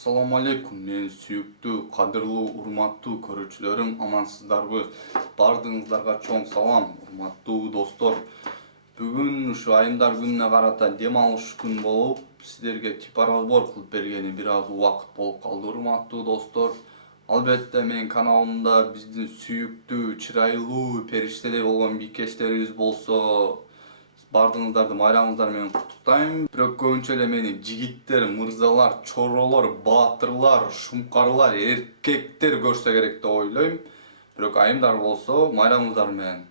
Assalamu alaikum, men sүйүктүү, кадырлуу, урматтуу көрүүчүлөрүм, амансыздарбы? Бардыгыңыздарга чоң салам, урматтуу достор. Бүгүн ушу айымдар күнүнө карата дем алыш күн болуп, сиздерге типоразбор кылып бергени бир аз убакыт болуп калды, урматтуу достор. Албетте менин каналымда биздин сүйүктүү, чырайлуу, периштедей болгон бийкечтерибиз болсо, бардыгыңыздарды майрамыңыздар менен куттуктайм. Бирок көбүнчө эле мени жигиттер, мырзалар, чоролор, баатырлар, шумкарлар, эркектер көрсө керек деп ойлойм. Бирок айымдар болсо майрамыңыздар менен.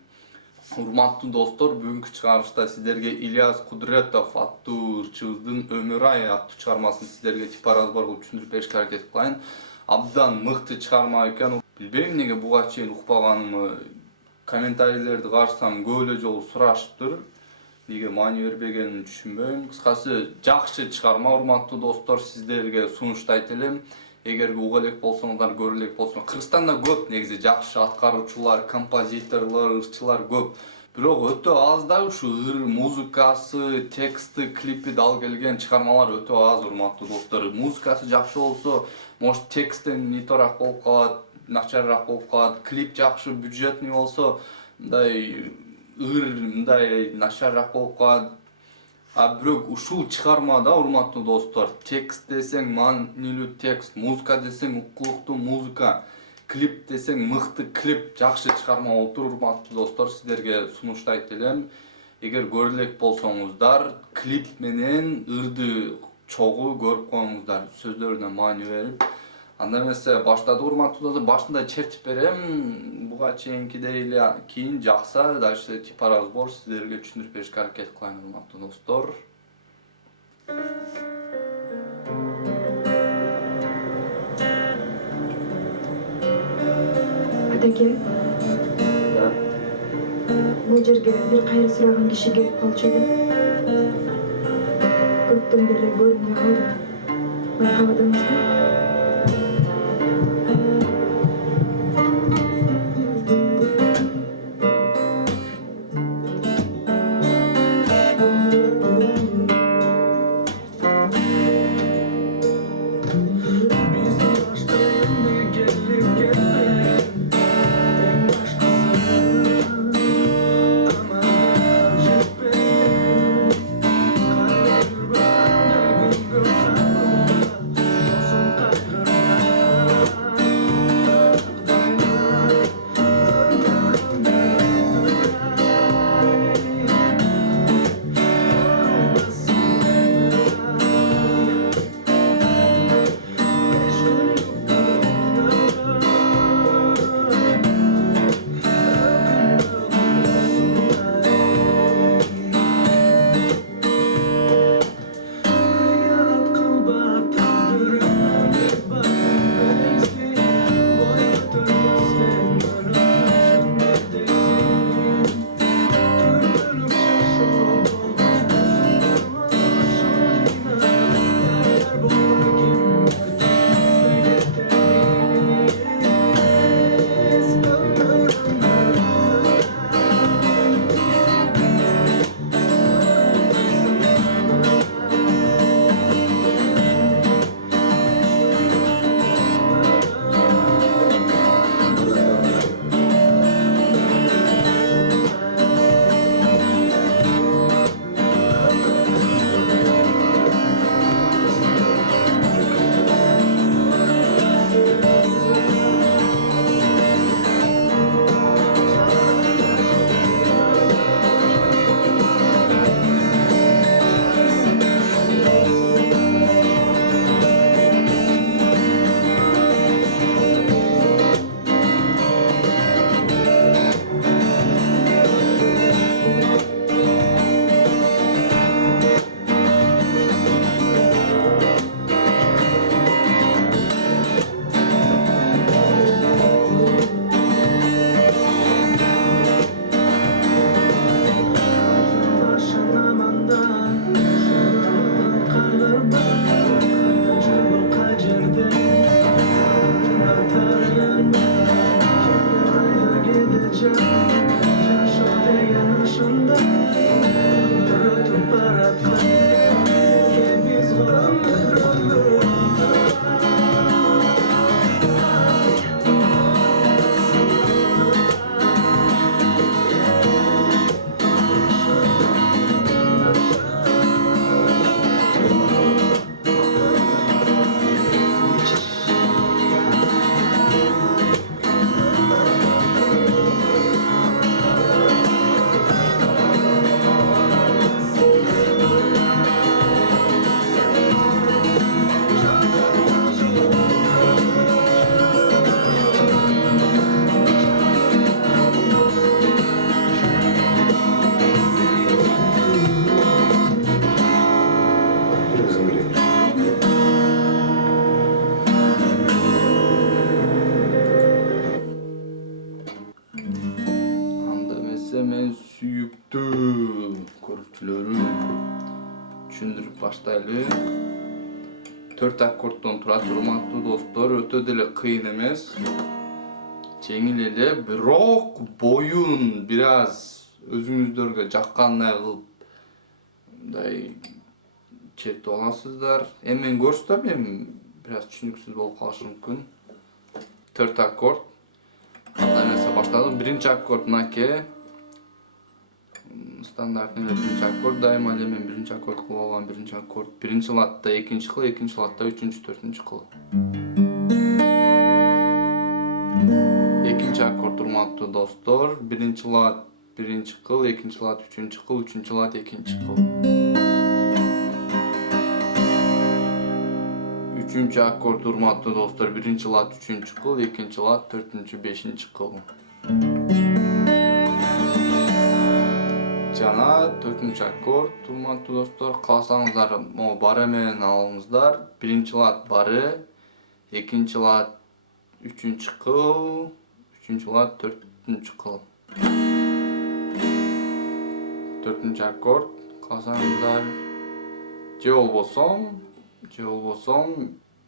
Урматтуу достор, бүгүнкү чыгарышта сиздерге Ильяс Кудретов аттуу ырчыбыздын Өмүр айы аттуу чыгармасын сиздерге типоразбор кылып түшүндүрүп беришке аракет кылайын. Абдан мыкты чыгарма экен. Билбейм эмнеге буга чейин укпаганымы. Комментарийлерди карасам көп эле жолу сурашыптыр. Неге маани бербегенин түшүнбөйм. Кыскасы жакшы чыгарма, урматтуу достор, сиздерге сунуштайт элем. Эгерге уга элек болсоңуздар, көрө элек болсоңуздар, Кыргызстанда көп негизи жакшы аткаруучулар, композиторлор, ырчылар көп. Бирок өтө аз да ушу музыкасы, тексти, клипи дал келген чыгармалар өтө аз, урматтуу достор. Музыкасы жакшы болсо, может текстен ниторак болуп калат, начарыраак болуп калат. Клип жакшы, бюджетный болсо, мындай начарыраак болуп калат. Бирок ушул чыгармада, урматтуу достор, текст десең маанилүү текст, музыка десең уккулуктуу музыка, клип десең мыкты клип, жакшы чыгарма болуптур, урматтуу достор, сиздерге сунуштайт элем. Эгер көрө элек болсоңуздар, клип менен ырды чогуу көрүп коюңуздар, сөздөрүнө маани берип. Анда эмесе баштады, урматтуу достор, башында чертип берем. Буга чейинкидей эле кийин жакса дальше типоразбор сиздерге түшүндүрүп беришке аракет кылайын, урматтуу достор. Атеке, бул жерге бир кайры сураган киши келип калчу экен. Көптөн бери көрүнбөй калды. Байкабадыңызбы? 4 аккордтон турат, урматтуу достор. Өтө деле кыйын эмес. Жеңил эле, бирок боюн бир аз өзүңүздөргө жаккандай кылып мындай чертип аласыздар. Эми мен көрсөтөм, эми бир аз түшүнүксүз болуп калышы мүмкүн. 4 аккорд. Кандай нерсе баштадык. Биринчи аккорд мынакей. Стандартный биринчи аккорд, дайыма эле мен биринчи аккорд кылып алган. Биринчи аккорд биринчи латта экинчи кыл, экинчи латта үчүнчү, төртүнчү кыл. Экинчи аккорд урматтуу достор, биринчи лат биринчи кыл, экинчи лат үчүнчү кыл, үчүнчү лат экинчи кыл. Үчүнчү аккорд урматтуу достор, биринчи лат үчүнчү кыл, экинчи лат төртүнчү, бешинчи кыл. Жана төртүнчү аккорд урматтуу достор, кааласаңыздар могу бары менен алыңыздар. Биринчи лат бары, экинчи лат үчүнчү кыл, үчүнчү лат төртүнчү кыл. Төртүнчү аккорд кааласаңыздар же болбосо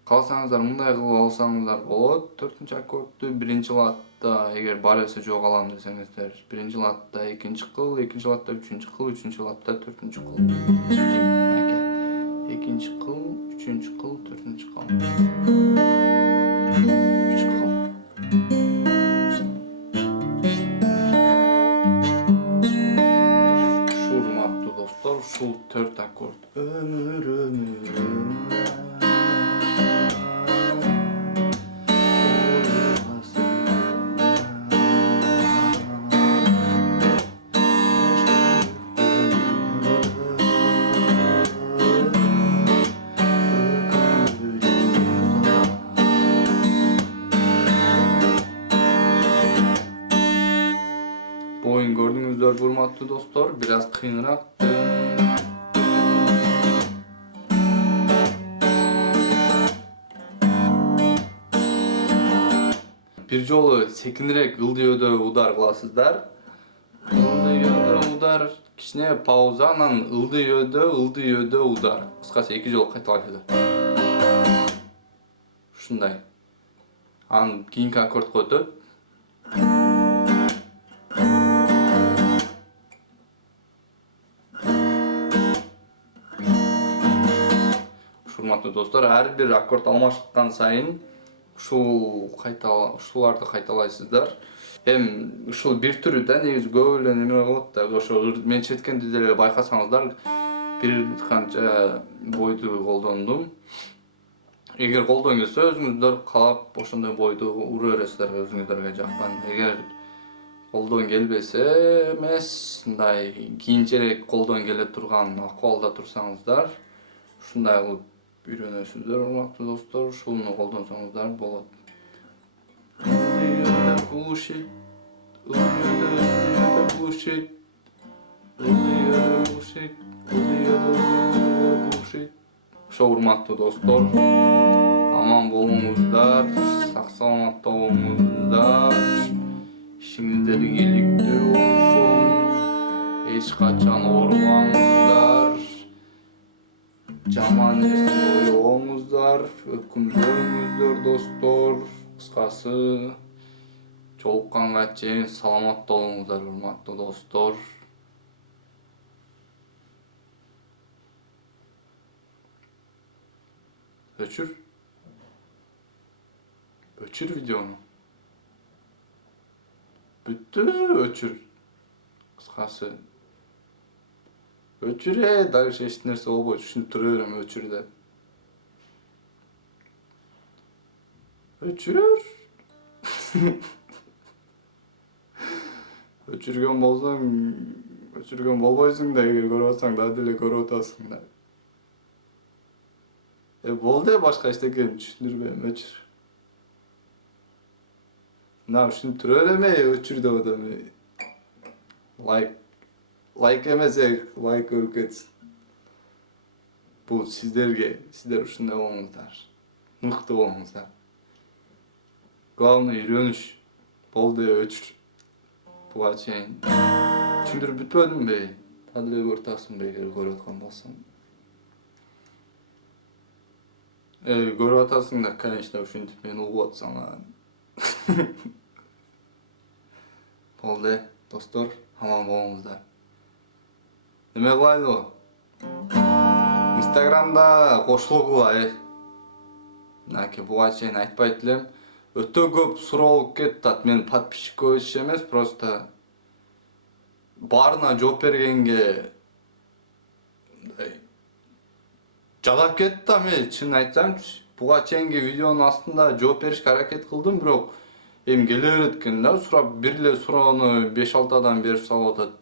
кааласаңыздар мындай кылып алсаңыздар болот. Төртүнчү аккордду биринчи латта эгер барысы жок алам десеңиздер, биринчи латта экинчи кыл, экинчи латта үчүнчү кыл, үчүнчү латта төртүнчү кыл. Экинчи кыл, үчүнчү кыл, төртүнчү кыл. Үч кыл. Ушул урматтуу достор, ушул 4 аккорд. Oyun gördüğünüzler urmatlı dostlar, biraz kıyınarak. Bir jolu sekinirek ıldıyoda udar kılasızlar. Ылдыйоодо удар, кичине пауза, анан ылдыйоодо удар. Кыскасы 2 жолу кайталайсыздар. Ушундай. Анан кийинки аккордко өтөт. Урматтуу достор, ар бир аккорд алмашкан сайын ушуларды кайталайсыздар. Ушул бир түрү да негизи көп эле неме кылат да. Ошо мен четкенде деле байкасаңыздар бир канча бойду колдондум. Эгер колдон келсе өзүңүздөр каалап ошондой бойду ура бересиздер өзүңүздөргө жаккан. Эгер колдон келбесе эмес, мындай кийинчерээк колдон келе турган акыбалда турсаңыздар, ушундай кылып үйрөнөсүздөр урматтуу достор. Ушуну колдонсоңуздар болот. Ошо урматтуу достор, аман болуңуздар, сак саламатта болуңуздар, ишиңиздер ийгиликтүү болсун, эч качан оорубаңыздар, жаман нерсе ойлобоңуздар, өкүнбөңүздөр достор. Кыскасы жолукканга чейин саламатта болуңуздар урматтуу достор. Өчүр видеону. Бүттү, өчүр. Кыскасы өчүрө дальше эч нерсе болбойт, түшүнүп тура берем өчүр деп. Өчүр. Өчүргөн болсоң, өчүргөн болбойсуң да, эгер көрүп атсаң да деле көрүп атасың да. Болду, башка эчтекени түшүндүрбөйм, өчүр. Мына түшүнүп тура берем, өчүр деп атам. Лайк эмесе, лайк көрүп кетсин. Бул сиздерге, сиздер ушундай болуңуздар. Мыкты болуңуздар. Главное үйрөнүш. Болду, өчүр. Буга чейин түшүндүрүп бүтпөдүмбү? Таделе көрүп атасыңбы, эгер көрүп аткан болсоң. Көрүп атасың да, конечно, ушинтип мени угуп атсаң анан. Болду, достор, аман болуңуздар. Неме кылайлы? Инстаграмда кошулгула, Мынакей буга чейин айтпайт элем. Өтө көп суроо болуп кетти. Мен подписчик көбөйүш эмес, просто баарына жооп бергенге жадап кетти да. Мен чын айтсамчы, буга чейинки видеонун астында жооп беришке аракет кылдым, бирок эми келе берет экен да, сурап бир эле суроону 5-6 адам берип салып атат.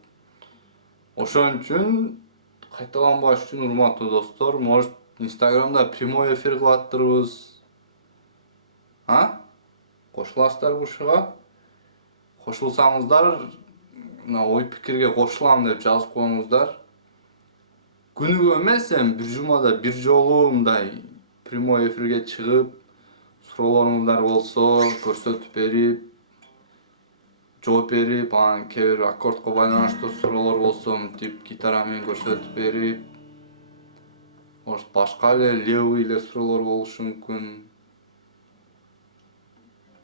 Ошон үчүн кайталанбаш үчүн, урматтуу достор, может Инстаграмда прямой эфир кылаттырбыз. Кошуласыздар ушуга. Кошулсаңыздар, мына ой пикирге кошулам деп жазып коюңуздар. Күнүгө эмес, эми бир жумада бир жолу мындай прямой эфирге чыгып, суроолоруңуздар болсо көрсөтүп берип, жооп берип, анан кээ бир аккордко байланыштуу суроолор болсо мынтип гитара менен көрсөтүп берип, может башка эле левый эле суроолор болушу мүмкүн.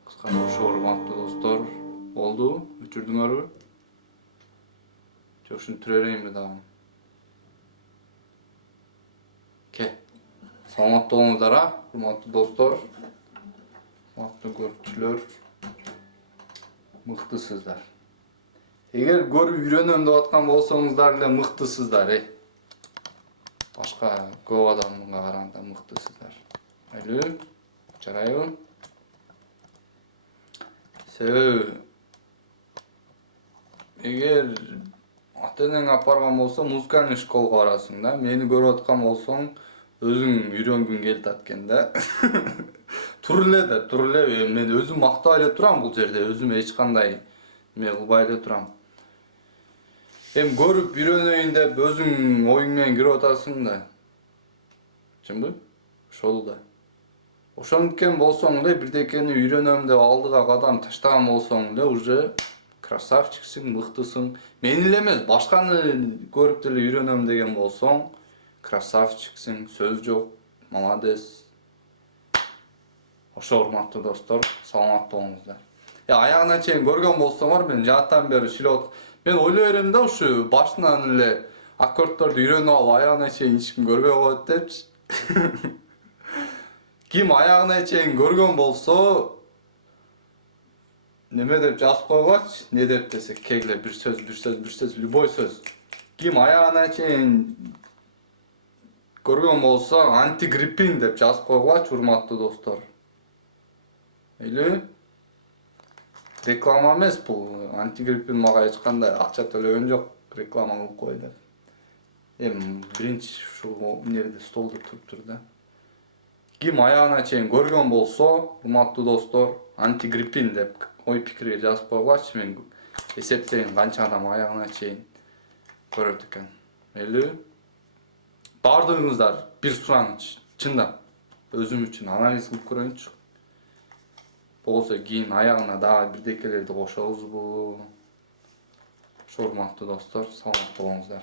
Кыскасы ошо, урматтуу достор, болду, өчүрдүңөрбү? Же ушинтире берейинби дагы? Саламаттуу болуңуздар, урматтуу достор, урматтуу көрүүчүлөр, мыктысыздар. Эгер көрүп үйрөнөм деп аткан болсоңуздар эле мыктысыздар, Башка көп адамга караганда мыктысыздар. Айлы, жарайбы? Себеби эгер ата-энең апарган болсо, музыкальный школго барасың да. Мени көрүп аткан болсоң, өзүң үйрөнгүң келип аткен да. Тур эле, мен өзүм мактап эле турам бул жерде, өзүм эч кандай эме кылбай эле турам. Эми көрүп үйрөнөйүн деп өзүң оюң менен кирип атасың да. Чынбы? Ошол да. Ошондуктен болсоң эле, бирдекени үйрөнөм деп алдыга кадам таштаган болсоң эле, уже красавчиксиң, мыктысың. Мени эле эмес, башканы көрүп деле үйрөнөм деген болсоң, красавчиксиң, сөз жок, молодец. Ошо, урматтуу достор, саламат болуңуздар. Аягына чейин көргөн болсоңор, мен жааттан бери сүйлөп, мен ойлой берем да, ушу башынан эле аккордторду үйрөнүп алып, аягына чейин эч ким көрбөй коет депчи. Ким аягына чейин көргөн болсо, неме деп жазып койгулачы, не деп десек, кегиле бир сөз, любой сөз. Ким аягына чейин көргөн болсо, антигриппин деп жазып койгулачы, урматтуу достор. Или реклама эмес бул, антигриппин мага эч кандай акча төлөгөн жок, реклама кылып кой деп. Эми биринчи ушул эмнеде столдо туруптур да. Ким аягына чейин көргөн болсо, урматтуу достор, антигриппин деп ой пикирге жазып койгулачы, мен эсептейм канча адам аягына чейин көрөт экен. Или баардыгыңыздар бир сураныч, чындап өзүм үчүн анализ кылып көрөйүнчү. Болсо кийин аягына дагы бирдекелерди кошобузбу? Ошо, урматтуу достор, саламат болуңуздар.